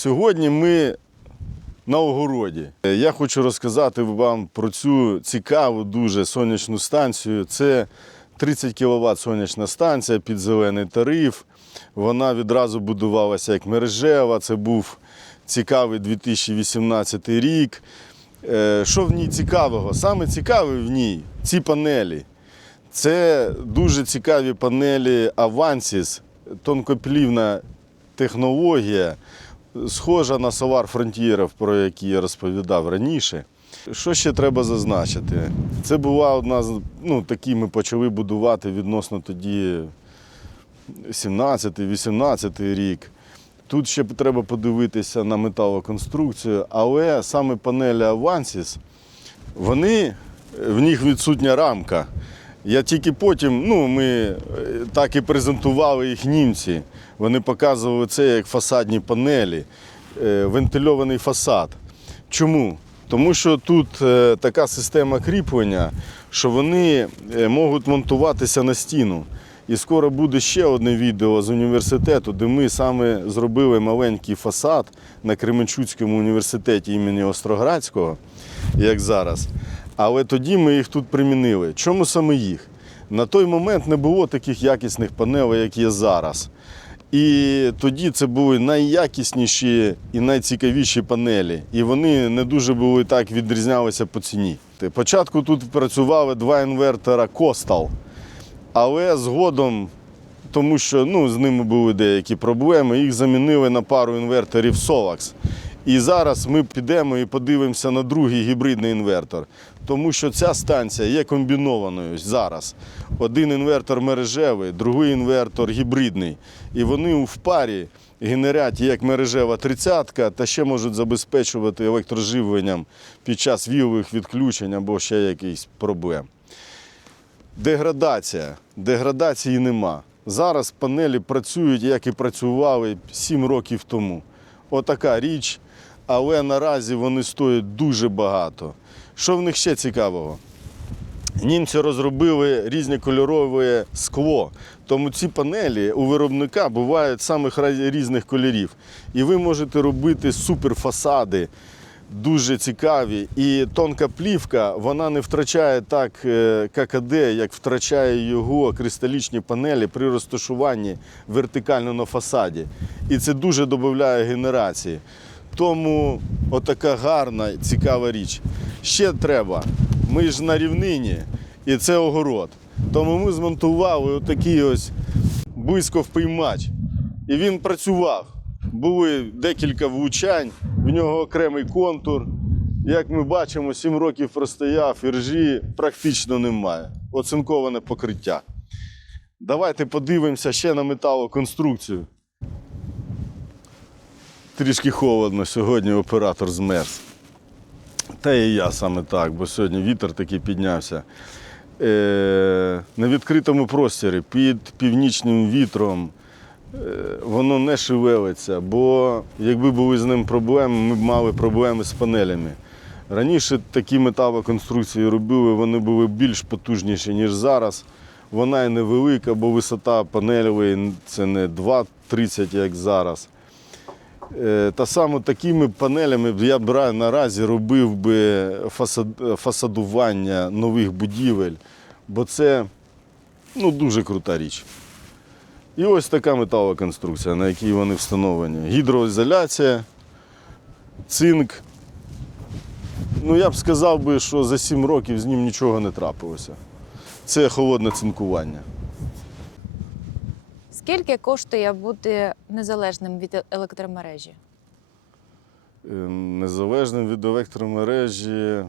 Сьогодні ми на огороді. Я хочу розказати вам про цю цікаву дуже сонячну станцію. Це 30 кВт сонячна станція під зелений тариф. Вона відразу будувалася як мережева. Це був цікавий 2018 рік. Е, Що в ній цікавого? Саме цікаве в ній ці панелі. Це дуже цікаві панелі Avansis, тонкоплівна технологія, схожа на Solar Frontier, про які я розповідав раніше. Що ще треба зазначити? Це була одна з ну, такі ми почали будувати відносно тоді 17-18 рік. Тут ще треба подивитися на металоконструкцію, але саме панелі Avansis, вони, в них відсутня рамка. Я тільки потім, ну, ми е, так і презентували їх німці. Вони показували це як фасадні панелі, е, вентильований фасад. Чому? Тому що тут е, така система кріплення, що вони е, можуть монтуватися на стіну. І скоро буде ще одне відео з університету, де ми саме зробили маленький фасад на Кременчуцькому університеті імені Остроградського, як зараз. Але тоді ми їх тут примінили. Чому саме їх? На той момент не було таких якісних панелей, як є зараз. І тоді це були найякісніші і найцікавіші панелі. І вони не дуже були так відрізнялися по ціні. Спочатку тут працювали два інвертора Костал, але згодом, тому що ну, з ними були деякі проблеми, їх замінили на пару інверторів Solax. І зараз ми підемо і подивимося на другий гібридний інвертор, тому що ця станція є комбінованою зараз. Один інвертор мережевий, другий інвертор гібридний. І вони в парі генерять як мережева тридцятка та ще можуть забезпечувати електроживленням під час вілових відключень або ще якихось проблем. Деградація. Деградації нема. Зараз панелі працюють, як і працювали 7 років тому. Отака річ, але наразі вони стоять дуже багато. Що в них ще цікавого? Німці розробили різне кольорове скло. Тому ці панелі у виробника бувають самих різних кольорів. І ви можете робити суперфасади, дуже цікаві. І тонка плівка вона не втрачає так е, ККД, як втрачає його кристалічні панелі при розташуванні вертикально на фасаді. І це дуже додає генерації. Тому отака гарна, цікава річ. Ще треба. Ми ж на рівнині, і це огород. Тому ми змонтували отакий ось блисков-приймач. І він працював. Були декілька влучань, в нього окремий контур. Як ми бачимо, 7 років простояв, і ржі практично немає. Оцинковане покриття. Давайте подивимося ще на металоконструкцію. Трішки холодно сьогодні оператор змерз. Та і я саме так, бо сьогодні вітер такий піднявся. Е, на відкритому просторі під північним вітром е, воно не шевелиться, бо якби були з ним проблеми, ми б мали проблеми з панелями. Раніше такі металоконструкції робили, вони були більш потужніші, ніж зараз. Вона і невелика, бо висота панелевої це не 2,30, як зараз. Е, Та саме такими панелями я б наразі робив би фасадування нових будівель, бо це ну, дуже крута річ. І ось така металоконструкція, на якій вони встановлені. Гідроізоляція, цинк. Ну, я б сказав би, що за 7 років з ним нічого не трапилося. Це холодне цинкування. Скільки коштує бути незалежним від електромережі? Е, Незалежним від електромережі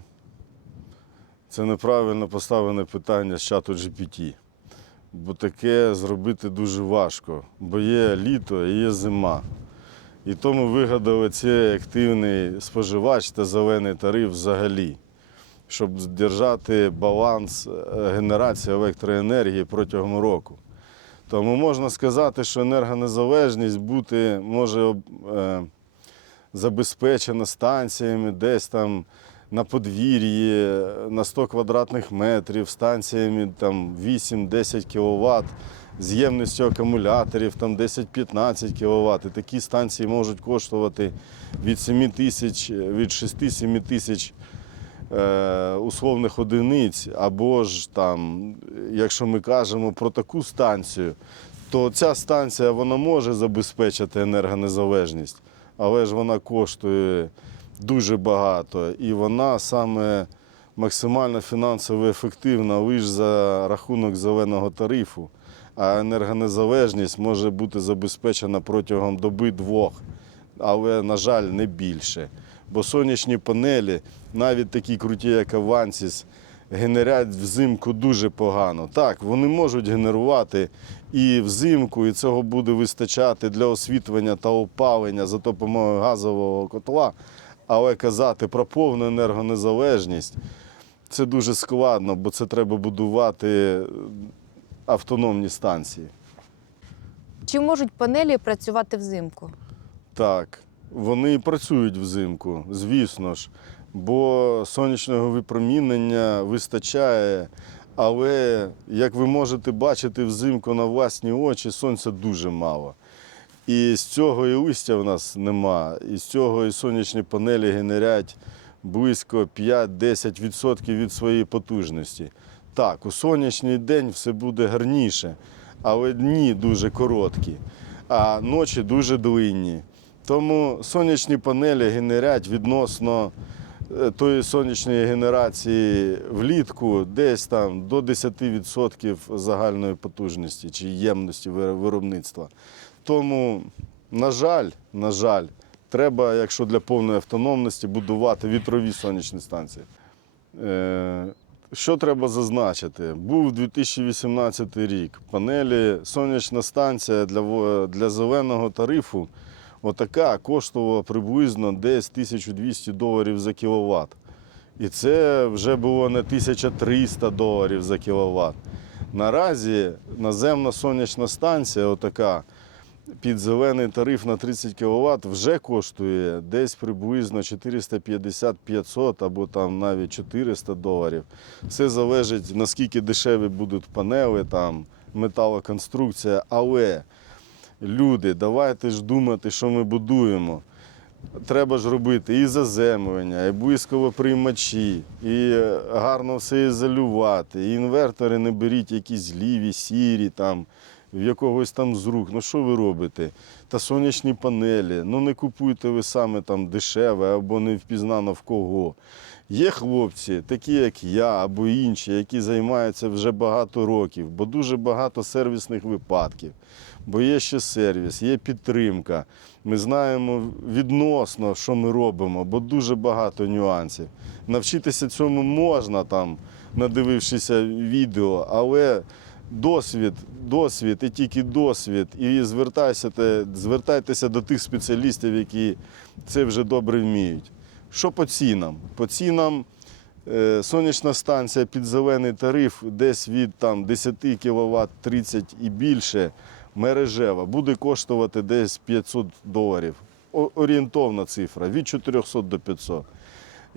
це неправильно поставлене питання з чату GPT. Бо таке зробити дуже важко, бо є літо і є зима. І тому вигадали цей активний споживач та зелений тариф взагалі, щоб держати баланс е, генерації електроенергії протягом року. Тому можна сказати, що енергонезалежність бути може е, забезпечена станціями десь там на подвір'ї на 100 квадратних метрів, станціями там 8-10 кВт з ємністю акумуляторів там 10-15 кВт. І такі станції можуть коштувати від 7 тисяч, від 6-7 тисяч условних одиниць, або ж там, якщо ми кажемо про таку станцію, то ця станція вона може забезпечити енергонезалежність, але ж вона коштує дуже багато. І вона саме максимально фінансово ефективна лише за рахунок зеленого тарифу. А енергонезалежність може бути забезпечена протягом доби двох, але, на жаль, не більше. Бо сонячні панелі, навіть такі круті, як Авансіс, генерять взимку дуже погано. Так, вони можуть генерувати і взимку, і цього буде вистачати для освітлення та опалення за допомогою газового котла. Але казати про повну енергонезалежність це дуже складно, бо це треба будувати автономні станції. Чи можуть панелі працювати взимку? Так, вони працюють взимку, звісно ж, бо сонячного випромінення вистачає. Але, як ви можете бачити взимку на власні очі, сонця дуже мало. І з цього і листя в нас нема, і з цього і сонячні панелі генерять близько 5-10% від своєї потужності. Так, у сонячний день все буде гарніше, але дні дуже короткі, а ночі дуже длинні. Тому сонячні панелі генерять відносно тої сонячної генерації влітку десь там до 10% загальної потужності чи ємності виробництва. Тому, на жаль, на жаль, треба, якщо для повної автономності, будувати вітрові сонячні станції. Е, Що треба зазначити? Був 2018 рік. Панелі, сонячна станція для, для зеленого тарифу отака коштувала приблизно десь 1200 доларів за кіловат. І це вже було не 1300 доларів за кіловат. Наразі наземна сонячна станція, отака, під зелений тариф на 30 кВт вже коштує десь приблизно 450-500 або там навіть 400 доларів. Все залежить, наскільки дешеві будуть панели, там, металоконструкція. Але люди, давайте ж думати, що ми будуємо. Треба ж робити і заземлення, і блисковоприймачі, і гарно все ізолювати. І інвертори не беріть якісь ліві, сірі, там, в якогось там з рук. Ну що ви робите? Та сонячні панелі. Ну не купуйте ви саме там дешеве або не впізнано в кого. Є хлопці, такі як я або інші, які займаються вже багато років, бо дуже багато сервісних випадків. Бо є ще сервіс, є підтримка. Ми знаємо відносно, що ми робимо, бо дуже багато нюансів. Навчитися цьому можна, там, надивившися відео, але досвід, досвід і тільки досвід. І звертайтеся, звертайтеся до тих спеціалістів, які це вже добре вміють. Що по цінам? По цінам е, сонячна станція під зелений тариф десь від там, 10 кВт 30 і більше мережева буде коштувати десь 500 доларів. Орієнтовна цифра від 400 до 500.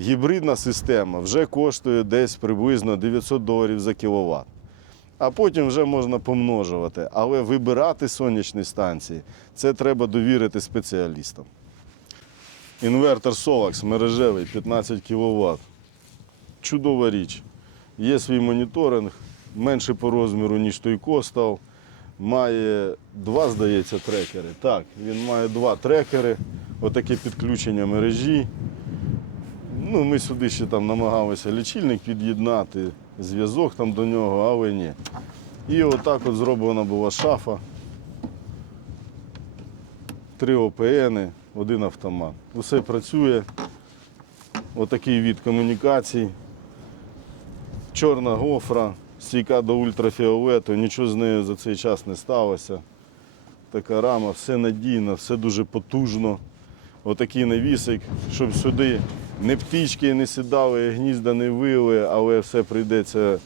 Гібридна система вже коштує десь приблизно 900 доларів за кіловат. А потім вже можна помножувати. Але вибирати сонячні станції це треба довірити спеціалістам. Інвертор Solax мережевий 15 кВт. Чудова річ. Є свій моніторинг, менше по розміру, ніж той костав. Має два, здається, трекери. Так, він має два трекери, отаке підключення мережі. Ну, ми сюди ще там намагалися лічильник під'єднати, зв'язок там до нього, але ні. І отак от зроблена була шафа. Три ОПН, один автомат. Усе працює. Отакий від комунікацій. Чорна гофра, стійка до ультрафіолету, нічого з нею за цей час не сталося. Така рама, все надійно, все дуже потужно. Отакий навісик, щоб сюди не птички не сідали, гнізда не вили, але все прийдеться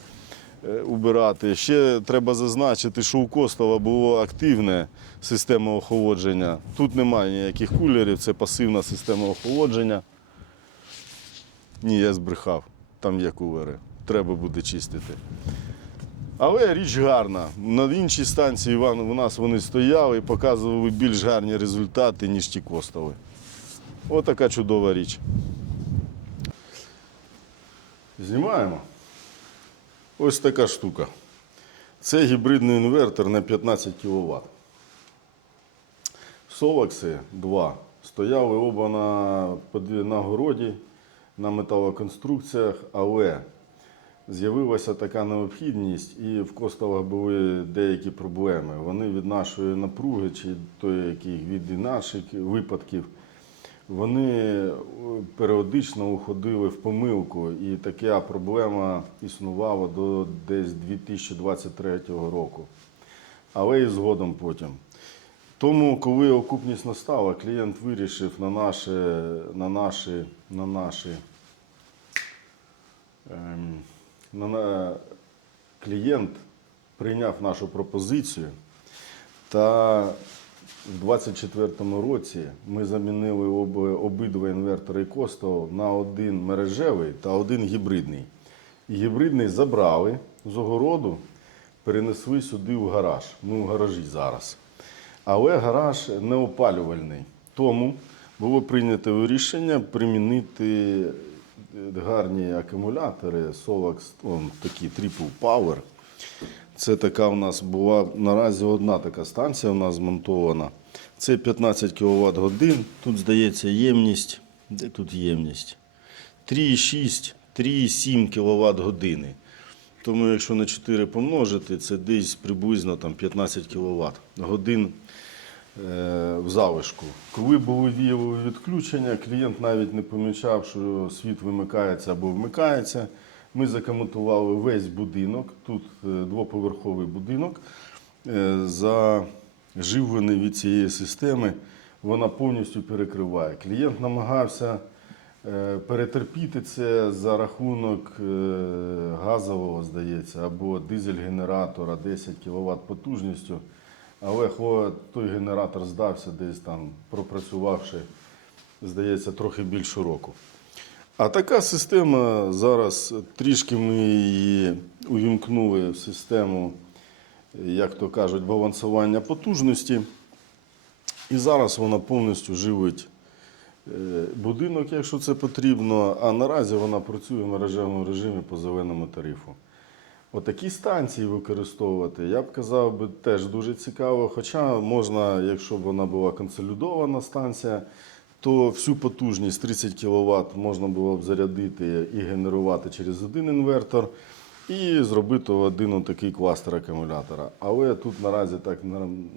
е, убирати. Ще треба зазначити, що у Костова була активна система охолодження. Тут немає ніяких кулерів, це пасивна система охолодження. Ні, я збрехав. Там є кулери. Треба буде чистити. Але річ гарна. На іншій станції у нас вони стояли і показували більш гарні результати, ніж ті костови. Отака чудова річ. Знімаємо. Ось така штука. Це гібридний інвертор на 15 кВт. Солакси 2 стояли оба на, на городі, на металоконструкціях, але з'явилася така необхідність, і в костелах були деякі проблеми. Вони від нашої напруги, чи то яких від наших випадків, вони е, періодично уходили в помилку, і така проблема існувала до десь 2023 року. Але і згодом потім. Тому, коли окупність настала, клієнт вирішив на наші, на наші, на наші ем, клієнт прийняв нашу пропозицію, та в 2024 році ми замінили об, обидва інвертори Костел на один мережевий та один гібридний. Гібридний забрали з огороду, перенесли сюди в гараж. Ми в гаражі зараз. Але гараж не опалювальний. Тому було прийнято рішення примінити гарні акумулятори Solax, он, такі Triple Power. Це така у нас була наразі одна така станція у нас змонтована. Це 15 кВт годин. Тут здається ємність. Де тут ємність? 3,6, 3,7 кВт години. Тому якщо на 4 помножити, це десь приблизно там, 15 кВт годин в залишку. Коли були віялові відключення, клієнт навіть не помічав, що світ вимикається або вмикається. Ми закоментували весь будинок, тут е, двоповерховий будинок, е, заживлений від цієї системи, вона повністю перекриває. Клієнт намагався е, перетерпіти це за рахунок е, газового, здається, або дизель-генератора 10 кВт потужністю. Але хо- той генератор здався десь там, пропрацювавши, здається, трохи більше року. А така система зараз трішки ми її увімкнули в систему, як то кажуть, балансування потужності. І зараз вона повністю живить е, будинок, якщо це потрібно, а наразі вона працює в мережевому режимі по зеленому тарифу. Отакі станції використовувати, я б казав, би теж дуже цікаво. Хоча можна, якщо б вона була консолідована станція, то всю потужність 30 кВт можна було б зарядити і генерувати через один інвертор, і зробити один такий кластер акумулятора. Але тут наразі так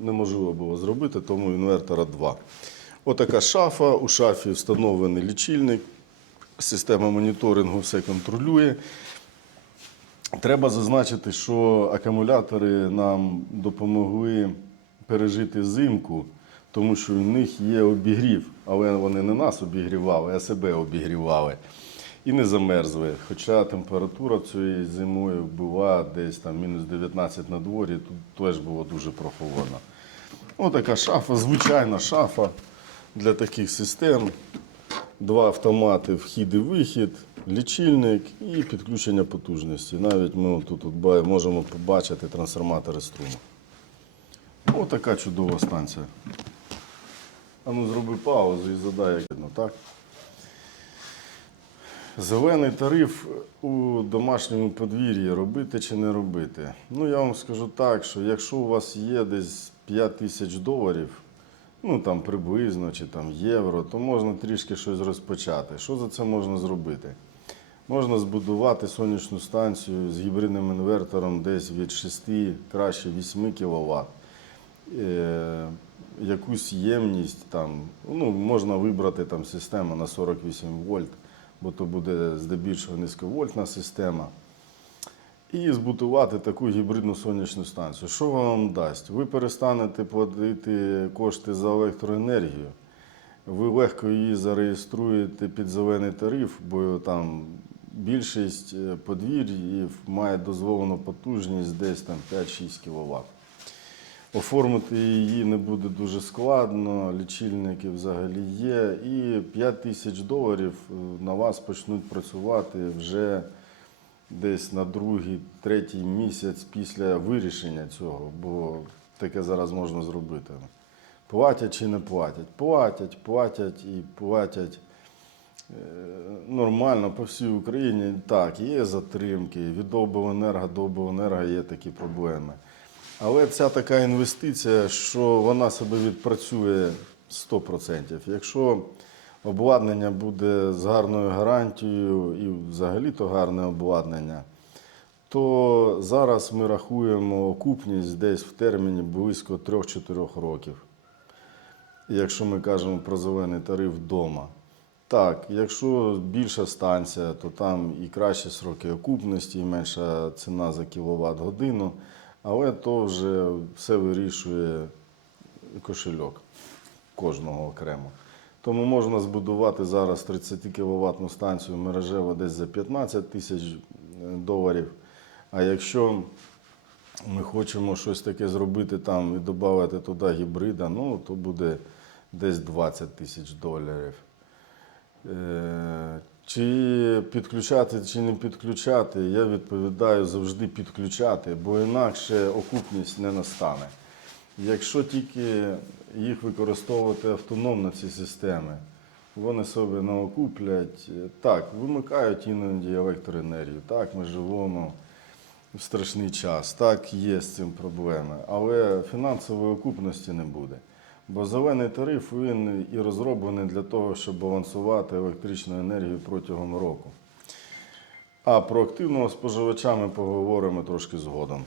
неможливо було зробити, тому інвертора два. Отака шафа. У шафі встановлений лічильник, система моніторингу все контролює. Треба зазначити, що акумулятори нам допомогли пережити зимку, тому що в них є обігрів, але вони не нас обігрівали, а себе обігрівали і не замерзли. Хоча температура цієї зимою була десь там мінус 19 на дворі, тут теж було дуже прохолодно. Отака шафа, звичайна шафа для таких систем. Два автомати, вхід і вихід, лічильник і підключення потужності. Навіть ми тут, можемо побачити трансформатори струму. Ось така чудова станція. А ну зроби паузу і задай, як видно, так? Зелений тариф у домашньому подвір'ї робити чи не робити? Ну, я вам скажу так, що якщо у вас є десь 5 тисяч доларів, ну там приблизно чи там євро, то можна трішки щось розпочати. Що за це можна зробити? Можна збудувати сонячну станцію з гібридним інвертором десь від 6, краще 8 кВт. Е, якусь ємність там, ну, можна вибрати там систему на 48 вольт, бо то буде здебільшого низьковольтна система. І збудувати таку гібридну сонячну станцію. Що вона вам дасть? Ви перестанете платити кошти за електроенергію, ви легко її зареєструєте під зелений тариф, бо там більшість е, подвір'їв має дозволену потужність десь там 5-6 кВт. Оформити її не буде дуже складно, лічильники взагалі є. І 5 тисяч доларів е, на вас почнуть працювати вже десь на другий, третій місяць після вирішення цього, бо таке зараз можна зробити. Платять чи не платять? Платять, платять і платять. Е, Нормально по всій Україні так, є затримки. Від обленерго до обленерго є такі проблеми. Але ця така інвестиція, що вона себе відпрацює 100%. Якщо обладнання буде з гарною гарантією і взагалі-то гарне обладнання, то зараз ми рахуємо окупність десь в терміні близько 3-4 років. Якщо ми кажемо про зелений тариф вдома. Так, якщо більша станція, то там і кращі сроки окупності, і менша ціна за кіловат годину, але то вже все вирішує кошельок кожного окремо. Тому можна збудувати зараз 30 кВт станцію мережево десь за 15 тисяч е, доларів. А якщо ми хочемо щось таке зробити там і додати туди гібрида, ну то буде десь 20 тисяч доларів. Е, Чи підключати, чи не підключати, я відповідаю завжди підключати, бо інакше окупність не настане. Якщо тільки їх використовувати автономно, ці системи, вони себе не окуплять. Так, вимикають іноді електроенергію. Так, ми живемо в страшний час. Так, є з цим проблеми. Але фінансової окупності не буде. Бо зелений тариф він і розроблений для того, щоб балансувати електричну енергію протягом року. А про активного споживача ми поговоримо трошки згодом.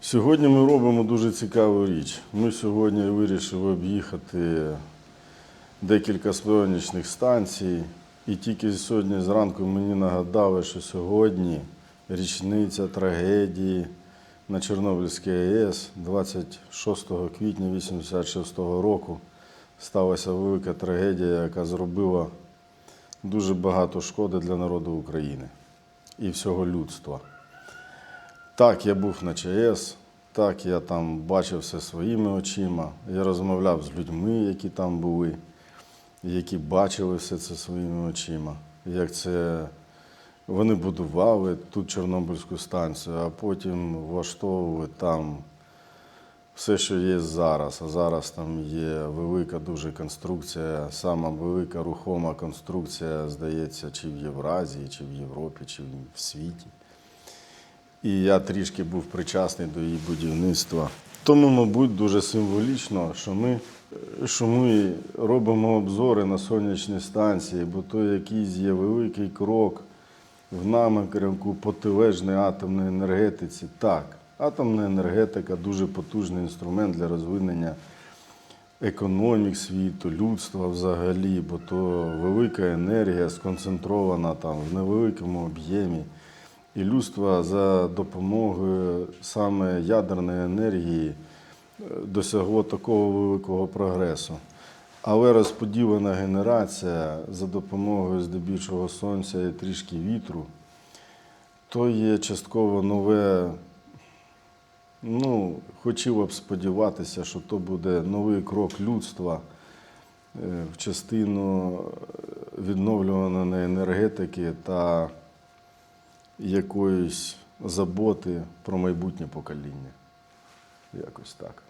Сьогодні ми робимо дуже цікаву річ. Ми сьогодні вирішили об'їхати декілька сонячних станцій. І тільки сьогодні зранку мені нагадали, що сьогодні річниця трагедії на Чорнобильській АЕС 26 квітня 86 року сталася велика трагедія, яка зробила дуже багато шкоди для народу України і всього людства. Так, я був на ЧАЕС, так, я там бачив все своїми очима. Я розмовляв з людьми, які там були, які бачили все це своїми очима. Як це вони будували тут Чорнобильську станцію, а потім влаштовували там все, що є зараз. А зараз там є велика дуже конструкція, сама велика рухома конструкція, здається, чи в Євразії, чи в Європі, чи в світі. І я трішки був причасний до її будівництва. Тому, мабуть, дуже символічно, що ми, що ми робимо обзори на сонячні станції, бо то якийсь є великий крок в напрямку протилежної атомної енергетиці. Так, атомна енергетика дуже потужний інструмент для розвинення економік світу, людства взагалі, бо то велика енергія сконцентрована там в невеликому об'ємі. І людство за допомогою саме ядерної енергії е, досягло такого великого прогресу. Але розподілена генерація за допомогою здебільшого сонця і трішки вітру, то є частково нове. Ну, хотіло б сподіватися, що то буде новий крок людства е, в частину відновлюваної енергетики та якоїсь заботи про майбутнє покоління. Якось так.